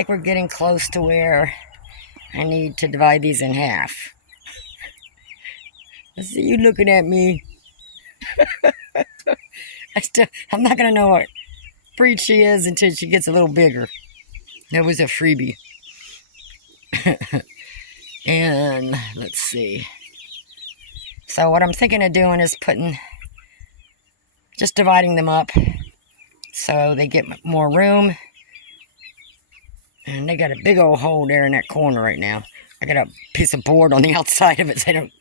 think we're getting close to where I need to divide these in half. I see you looking at me. I'm not going to know what breed she is until she gets a little bigger. That was a freebie. And let's see. So what I'm thinking of doing is just dividing them up so they get more room. And they got a big old hole there in that corner right now. I got a piece of board on the outside of it so they don't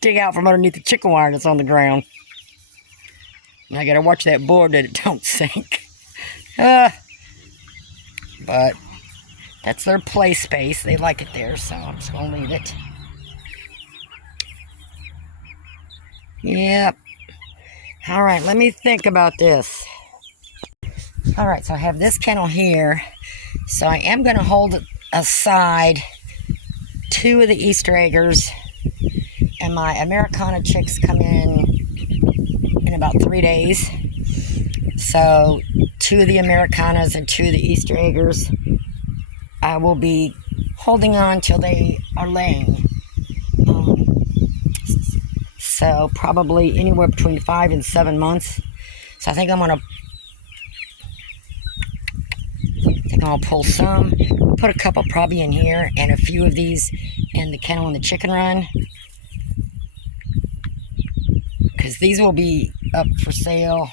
dig out from underneath the chicken wire that's on the ground. And I gotta watch that board that it don't sink. But that's their play space. They like it there, so I'm just gonna leave it. Yep. All right, let me think about this. All right, so I have this kennel here. So I am going to hold aside 2 of the Easter eggers, and my Americana chicks come in about 3 days. So 2 of the Americanas and 2 of the Easter eggers I will be holding on till they are laying. So probably anywhere between 5 and 7 months. So I think I'm going to I'll pull some, put a couple probably in here, and a few of these in the kennel and the chicken run. Because these will be up for sale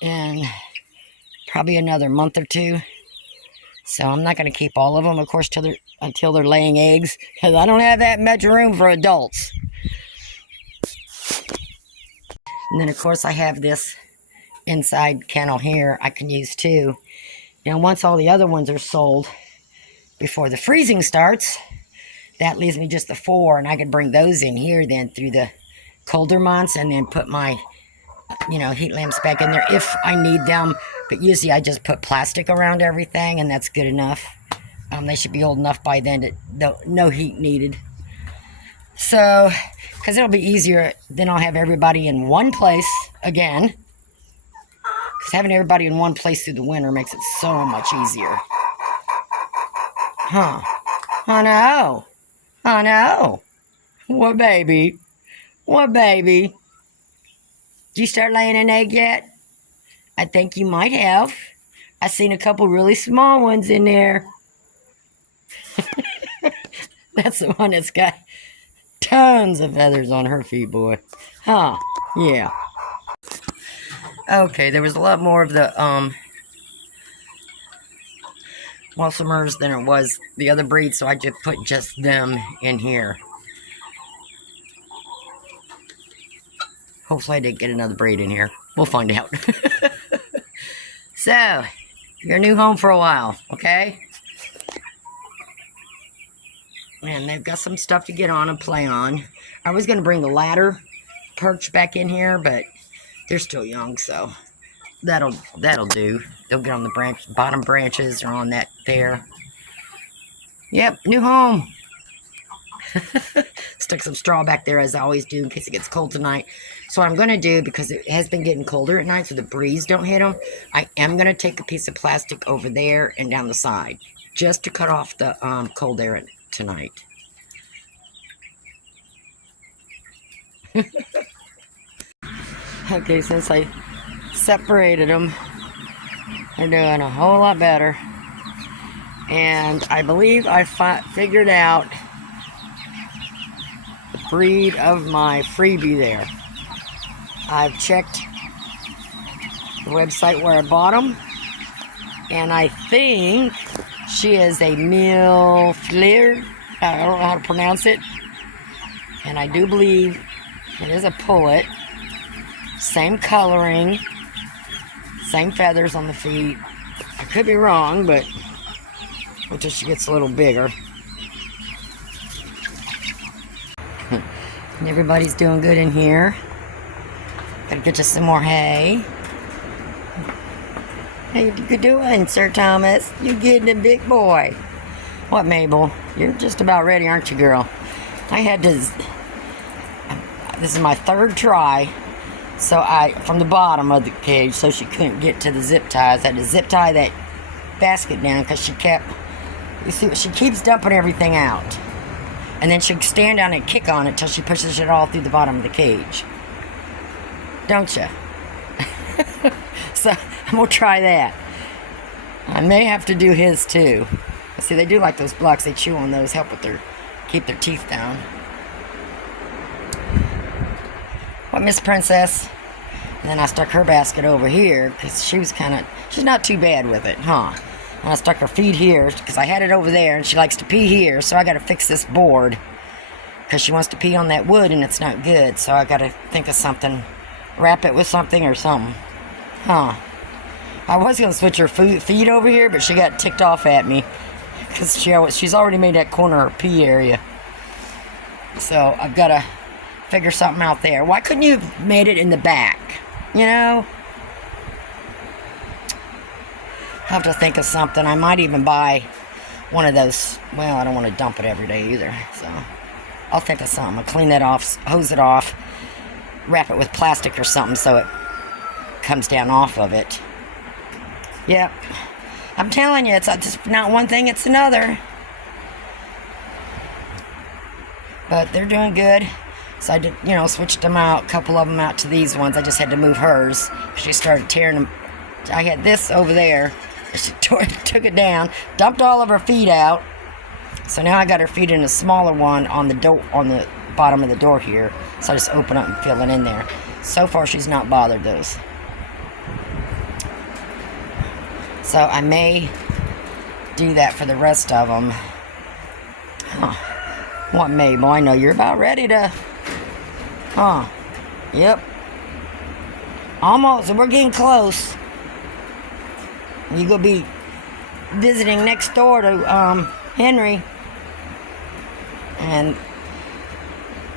in probably another month or 2. So I'm not going to keep all of them, of course, until they're laying eggs. Because I don't have that much room for adults. And then, of course, I have this inside kennel here I can use too. Now, once all the other ones are sold before the freezing starts, that leaves me just the 4, and I can bring those in here then through the colder months and then put my, heat lamps back in there if I need them. But usually I just put plastic around everything, and that's good enough. They should be old enough by then to no heat needed. So, because it'll be easier, then I'll have everybody in one place again. Because having everybody in one place through the winter makes it so much easier. Huh. Oh no. Oh no. What baby? What baby? Did you start laying an egg yet? I think you might have. I seen a couple really small ones in there. That's the one that's got tons of feathers on her feet, boy. Huh. Yeah. Okay, there was a lot more of the Walsamers than it was the other breed, so I just put just them in here. Hopefully I didn't get another breed in here. We'll find out. So, your new home for a while, okay? And they've got some stuff to get on and play on. I was going to bring the ladder perch back in here, but they're still young, so that'll do. They'll get on the bottom branches or on that there. Yep, new home. Stuck some straw back there as I always do in case it gets cold tonight. So what I'm going to do, because it has been getting colder at night so the breeze don't hit them, I am going to take a piece of plastic over there and down the side just to cut off the cold air tonight. Okay, since I separated them, they're doing a whole lot better. And I believe I figured out the breed of my freebie there. I've checked the website where I bought them, and I think she is a mille fleur. I don't know how to pronounce it. And I do believe it is a pullet. Same coloring, same feathers on the feet. I could be wrong, but until she gets a little bigger. And everybody's doing good in here. Gotta get you some more hay. How you doing, Sir Thomas? You getting a big boy. What, Mabel? You're just about ready, aren't you, girl? I had to... This is my 3rd try. So from the bottom of the cage, so she couldn't get to the zip ties. I had to zip tie that basket down because she kept, you see, she keeps dumping everything out. And then she'll stand down and kick on it till she pushes it all through the bottom of the cage. Don't you? So I'm going to try that. I may have to do his too. See, they do like those blocks. They chew on those, help with their, keep their teeth down. What, Miss Princess? And then I stuck her basket over here because she was kind of, she's not too bad with it, huh? And I stuck her feet here because I had it over there and she likes to pee here, so I got to fix this board because she wants to pee on that wood and it's not good, so I got to think of something, wrap it with something or something, huh? I was going to switch her feet over here, but she got ticked off at me because she's already made that corner her pee area, so I've got to figure something out there. Why couldn't you have made it in the back? You know, I have to think of something. I might even buy one of those. Well, I don't want to dump it every day either, so I'll think of something. I'll clean that off, hose it off, wrap it with plastic or something so it comes down off of it. Yep, I'm telling you, it's just not one thing, it's another. But they're doing good. So I did, you know, switched them out, a couple of them out to these ones. I just had to move hers. She started tearing them. I had this over there. She took it down, dumped all of her feet out. So now I got her feet in a smaller one on the door, on the bottom of the door here. So I just open up and fill it in there. So far, she's not bothered those. So I may do that for the rest of them. Huh. What, Mabel? I know you're about ready to... Huh. Yep. Almost. We're getting close. You're going to be visiting next door to Henry. And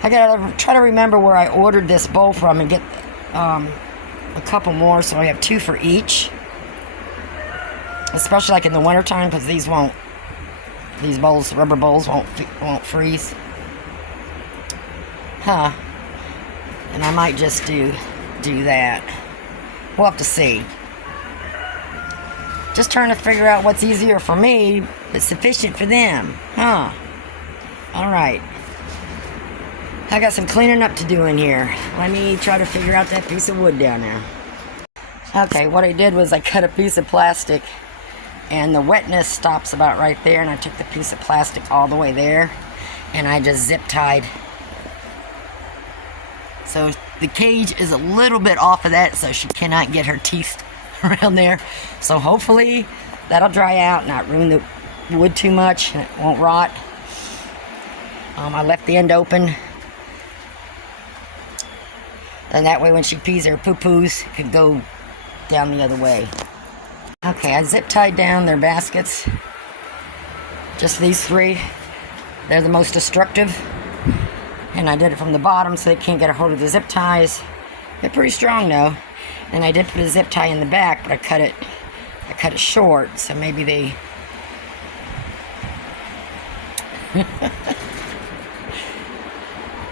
I got to try to remember where I ordered this bowl from and get a couple more so I have 2 for each. Especially like in the wintertime because these bowls, rubber bowls, won't freeze. Huh. And I might just do that. We'll have to see. Just trying to figure out what's easier for me, but sufficient for them. Huh. Alright. I got some cleaning up to do in here. Let me try to figure out that piece of wood down there. Okay, what I did was I cut a piece of plastic, and the wetness stops about right there, and I took the piece of plastic all the way there, and I just zip tied. So the cage is a little bit off of that, so she cannot get her teeth around there. So hopefully that'll dry out, not ruin the wood too much, and it won't rot. I left the end open, and that way when she pees her poo-poos, it can go down the other way. Okay, I zip tied down their baskets. Just these 3. They're the most destructive. And I did it from the bottom so they can't get a hold of the zip ties. They're pretty strong though. And I did put a zip tie in the back, but I cut it short, so maybe they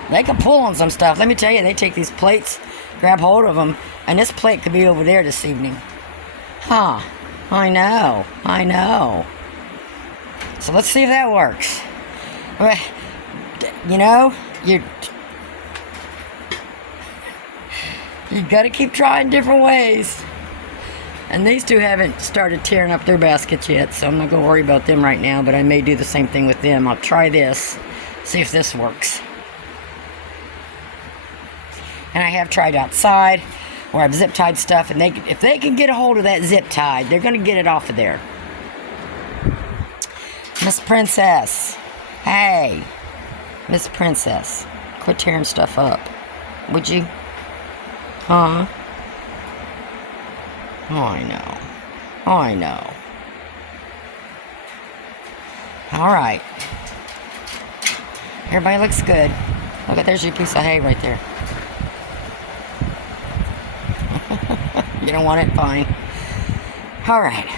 they can pull on some stuff. Let me tell you, they take these plates, grab hold of them, and this plate could be over there this evening. Huh. I know. So let's see if that works. You know, you got to keep trying different ways. And these 2 haven't started tearing up their baskets yet, so I'm not going to worry about them right now, but I may do the same thing with them. I'll try this, see if this works. And I have tried outside, where I've zip tied stuff, and if they can get a hold of that zip tie, they're going to get it off of there. Miss Princess. Hey. Miss Princess. Quit tearing stuff up. Would you? Huh? Oh, I know. Alright. Everybody looks good. Look, there's your piece of hay right there. You don't want it? Fine. Alright.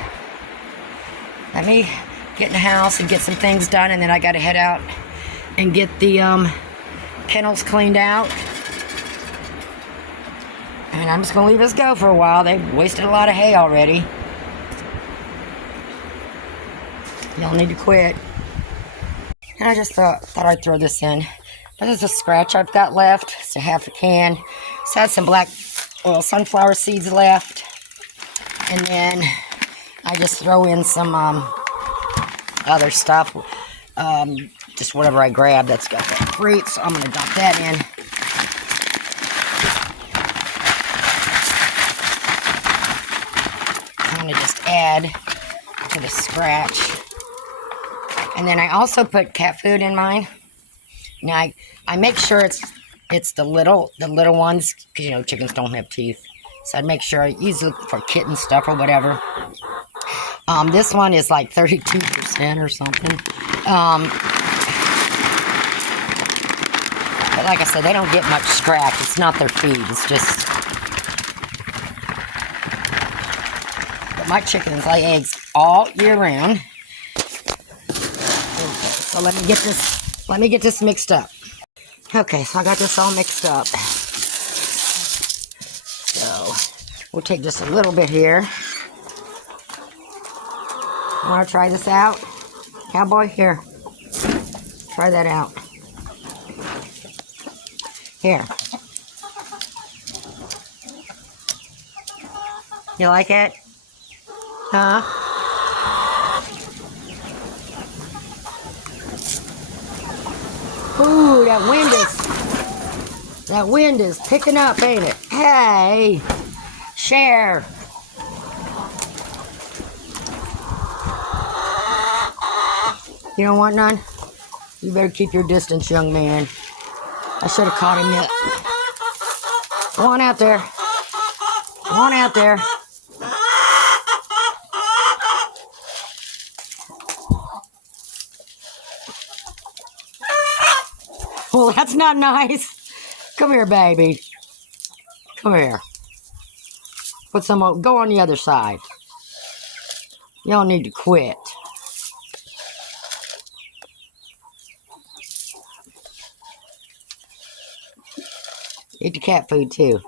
Let me get in the house and get some things done, and then I gotta head out and get the kennels cleaned out. And I'm just gonna leave us go for a while. They've wasted a lot of hay already. Y'all need to quit. And I just thought I'd throw this in. This is a scratch I've got left. It's a half a can. So I had some black oil sunflower seeds left. And then I just throw in some other stuff. Just whatever I grab that's got that fruit. So I'm going to dump that in. I'm going to just add to the scratch. And then I also put cat food in mine. Now I make sure it's the little ones, because you know chickens don't have teeth. So I'd make sure I use it for kitten stuff or whatever. This one is like 32% or something. But like I said, they don't get much scratch. It's not their feed. It's just. But my chickens lay eggs all year round. So let me get this mixed up. Okay, so I got this all mixed up. So we'll take just a little bit here. Want to try this out? Cowboy, here. Try that out. Here. You like it? Huh? Ooh, that wind is picking up, ain't it? Hey, share. You don't want none? You better keep your distance, young man. I should have caught him yet. Go on out there. Go on out there. Well, that's not nice. Come here, baby. Come here. Put some, go on the other side. Y'all need to quit. Eat the cat food, too.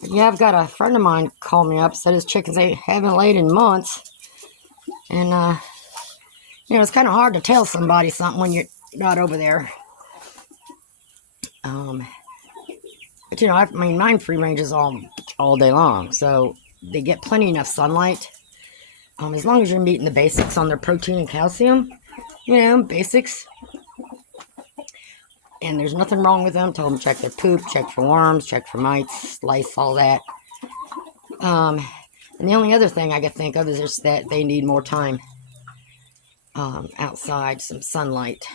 But yeah, I've got a friend of mine called me up, said his chickens haven't laid in months. And, you know, it's kind of hard to tell somebody something when you're not over there. But, you know, I mean, mine free ranges all day long. So they get plenty enough sunlight. As long as you're meeting the basics on their protein and calcium. You know, basics. And there's nothing wrong with them. Tell them check their poop, check for worms, check for mites, lice, all that. And the only other thing I can think of is just that they need more time outside, some sunlight.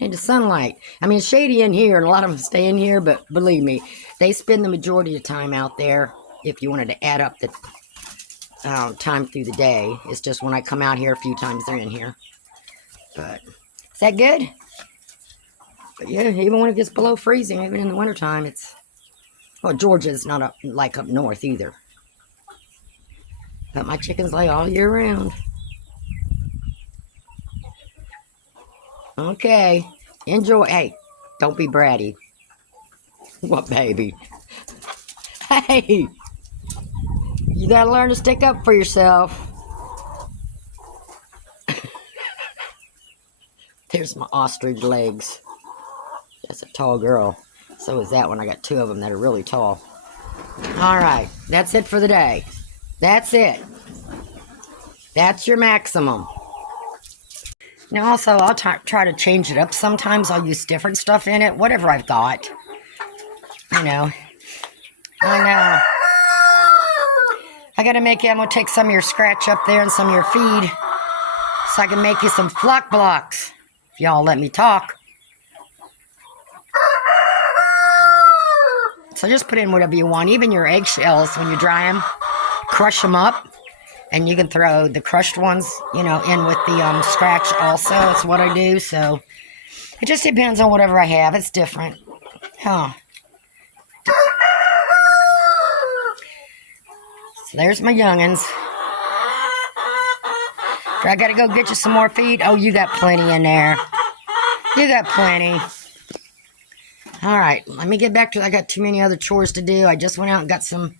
Into sunlight. I mean, it's shady in here, and a lot of them stay in here, but believe me, they spend the majority of the time out there. If you wanted to add up the time through the day, it's just when I come out here a few times, they're in here. But is that good? But yeah, even when it gets below freezing, even in the wintertime, it's... Well, Georgia's not up, like up north either. But my chickens lay all year round. Okay. Enjoy. Hey, don't be bratty. What, baby? Hey! You gotta learn to stick up for yourself. There's my ostrich legs. That's a tall girl. So is that one. I got two of them that are really tall. Alright, that's it for the day. That's it. That's your maximum. Now also, I'll try to change it up. Sometimes I'll use different stuff in it. Whatever I've got. You know. I know. I gotta make you, I'm gonna take some of your scratch up there and some of your feed. So I can make you some flock blocks. If y'all let me talk. So just put in whatever you want. Even your eggshells, when you dry them, crush them up. And you can throw the crushed ones, you know, in with the scratch also. That's what I do. So it just depends on whatever I have. It's different. Huh. So there's my youngins. I gotta go get you some more feed. Oh, you got plenty in there. You got plenty. All right, let me get back to. I got too many other chores to do. I just went out and got some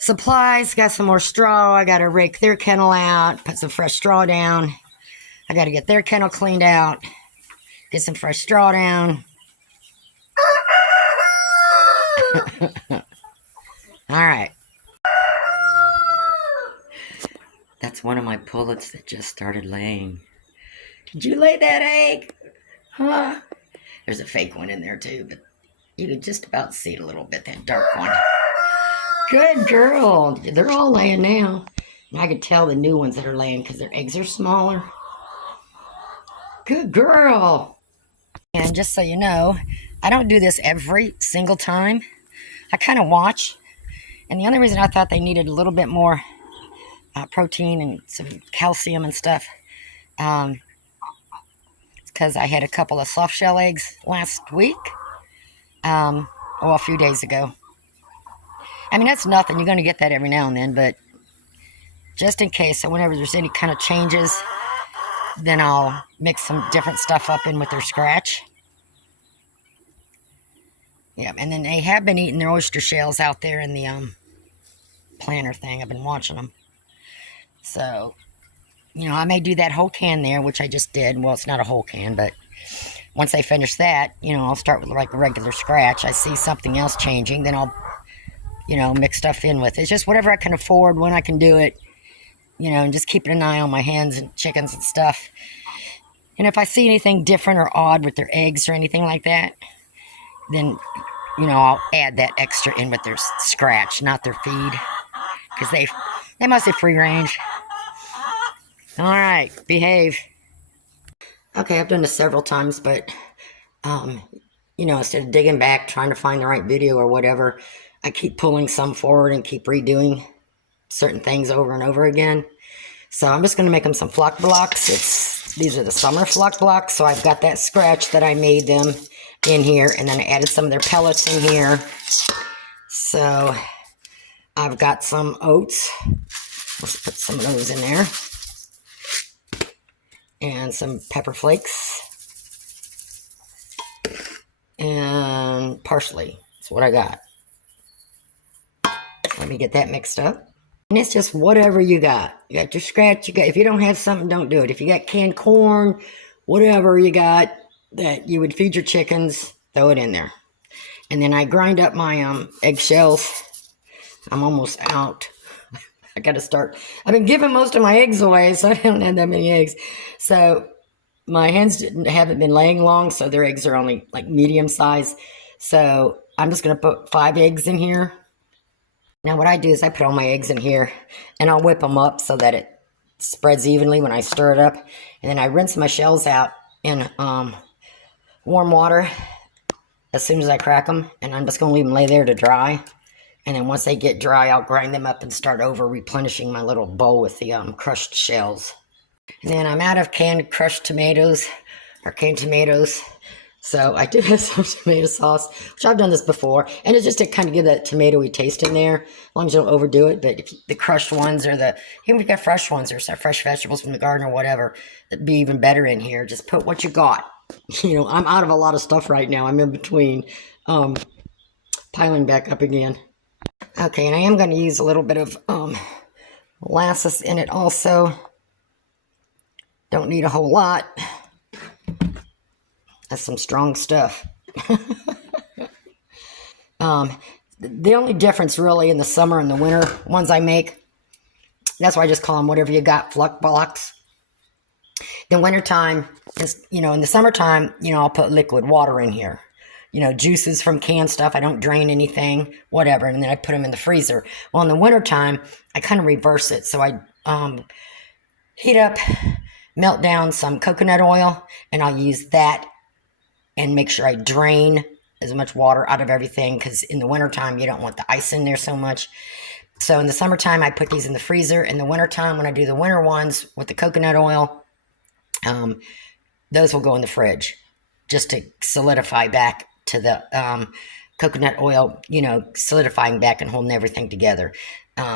supplies. Got some more straw. I got to rake their kennel out, put some fresh straw down. I got to get their kennel cleaned out, get some fresh straw down. All right. That's one of my pullets that just started laying. Did you lay that egg? Huh? There's a fake one in there too, but you can just about see it a little bit, that dark one. Good girl. They're all laying now. And I could tell the new ones that are laying because their eggs are smaller. Good girl. And just so you know, I don't do this every single time. I kind of watch. And the only reason I thought they needed a little bit more protein and some calcium and stuff is because I had a couple of soft shell eggs last week. A few days ago. I mean, that's nothing. You're going to get that every now and then, but just in case, so whenever there's any kind of changes, then I'll mix some different stuff up in with their scratch. Yeah, and then they have been eating their oyster shells out there in the planter thing. I've been watching them. So, I may do that whole can there, which I just did. Well, it's not a whole can, but once I finish that, I'll start with like a regular scratch. I see something else changing, then I'll, mix stuff in with it. It's just whatever I can afford, when I can do it, and just keeping an eye on my hens and chickens and stuff. And if I see anything different or odd with their eggs or anything like that, then, I'll add that extra in with their scratch, not their feed. Because they must be free range. All right, behave. Okay, I've done this several times, but, instead of digging back, trying to find the right video or whatever, I keep pulling some forward and keep redoing certain things over and over again. So I'm just going to make them some flock blocks. These are the summer flock blocks, so I've got that scratch that I made them in here, and then I added some of their pellets in here. So I've got some oats. Let's put some of those in there. And some pepper flakes. And parsley. That's what I got. Let me get that mixed up. And it's just whatever you got. You got your scratch. If you don't have something, don't do it. If you got canned corn, whatever you got that you would feed your chickens, throw it in there. And then I grind up my eggshells. I'm almost out. I got to start. I've been giving most of my eggs away, so I don't have that many eggs. So my hens haven't been laying long, so their eggs are only like medium size. So I'm just going to put 5 eggs in here. Now what I do is I put all my eggs in here, and I'll whip them up so that it spreads evenly when I stir it up. And then I rinse my shells out in warm water as soon as I crack them. And I'm just going to leave them lay there to dry. And then once they get dry, I'll grind them up and start over replenishing my little bowl with the crushed shells. And then I'm out of canned crushed tomatoes, or canned tomatoes. So I do have some tomato sauce, which I've done this before. And it's just to kind of give that tomatoey taste in there, as long as you don't overdo it. But if the crushed ones or even if you got fresh ones or some fresh vegetables from the garden or whatever, that'd be even better in here. Just put what you got. I'm out of a lot of stuff right now. I'm in between piling back up again. Okay, and I am going to use a little bit of molasses in it also. Don't need a whole lot. That's some strong stuff. The only difference really in the summer and the winter ones I make, that's why I just call them whatever you got, flock blocks. In wintertime, in the summertime, I'll put liquid water in here. Juices from canned stuff. I don't drain anything, whatever. And then I put them in the freezer. Well, in the wintertime, I kind of reverse it. So I heat up, melt down some coconut oil, and I'll use that and make sure I drain as much water out of everything, because in the wintertime, you don't want the ice in there so much. So in the summertime, I put these in the freezer. In the wintertime, when I do the winter ones with the coconut oil, those will go in the fridge just to solidify back to the coconut oil, solidifying back and holding everything together.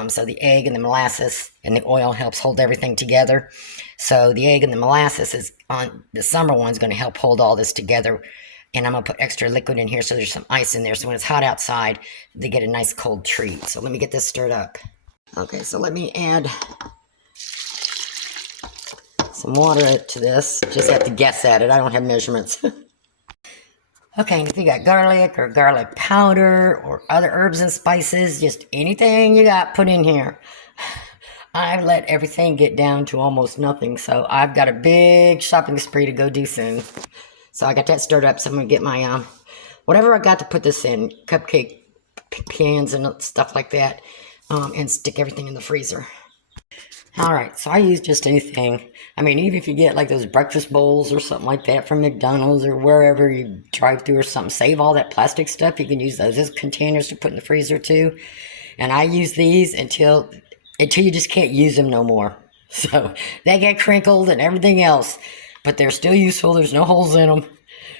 So the egg and the molasses and the oil helps hold everything together. So the egg and the molasses is on the summer one's going to help hold all this together And I'm going to put extra liquid in here so there's some ice in there. So when it's hot outside, they get a nice cold treat. So let me get this stirred up. Okay, so let me add some water to this. Just have to guess at it. I don't have measurements. Okay, and if you got garlic or garlic powder or other herbs and spices, just anything you got, put in here. I've let everything get down to almost nothing, so I've got a big shopping spree to go do soon. So I got that stirred up, so I'm going to get my, whatever I got to put this in, cupcake pans and stuff like that, and stick everything in the freezer. Alright, so I use just anything. I mean, even if you get like those breakfast bowls or something like that from McDonald's or wherever you drive through or something, save all that plastic stuff. You can use those as containers to put in the freezer too. And I use these until you just can't use them no more. So they get crinkled and everything else, but they're still useful. There's no holes in them.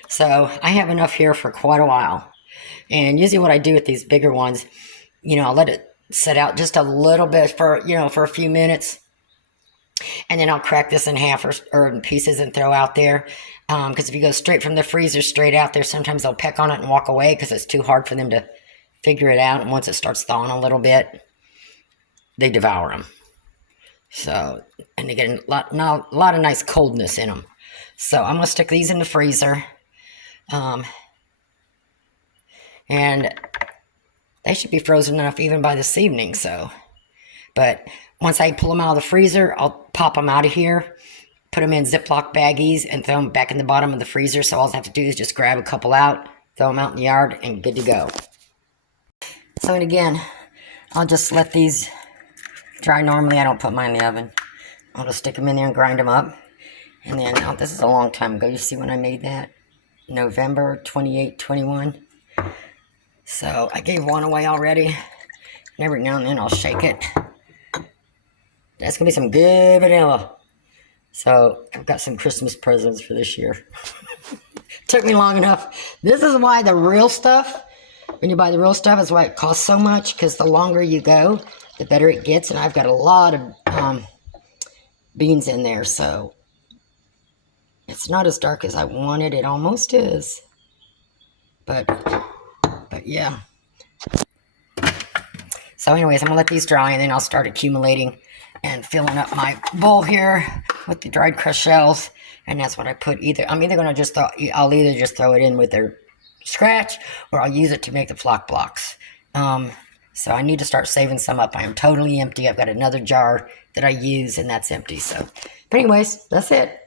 So I have enough here for quite a while. And usually what I do with these bigger ones, you know, I'll let it set out just a little bit for, you know, for a few minutes. And then I'll crack this in half or in pieces and throw out there. Because if you go straight from the freezer straight out there, sometimes they'll peck on it and walk away because it's too hard for them to figure it out. And once it starts thawing a little bit, they devour them. So, and they get a lot of nice coldness in them. So I'm going to stick these in the freezer. And they should be frozen enough even by this evening. So, but once I pull them out of the freezer, I'll pop them out of here, put them in Ziploc baggies, and throw them back in the bottom of the freezer. So all I have to do is just grab a couple out, throw them out in the yard, and good to go. So, and again, I'll just let these dry. Normally, I don't put mine in the oven. I'll just stick them in there and grind them up. And then, oh, this is a long time ago. You see when I made that? November 28, 21. So, I gave one away already. And every now and then, I'll shake it. That's going to be some good vanilla. So, I've got some Christmas presents for this year. Took me long enough. This is why the real stuff, when you buy the real stuff, is why it costs so much. Because the longer you go, the better it gets. And I've got a lot of beans in there. So, it's not as dark as I wanted. It almost is. But yeah. So anyways, I'm going to let these dry, and then I'll start accumulating and filling up my bowl here with the dried crushed shells. And that's what I put I'm either going to just I'll either just throw it in with their scratch, or I'll use it to make the flock blocks. So I need to start saving some up. I am totally empty. I've got another jar that I use, and that's empty. So, but anyways, that's it.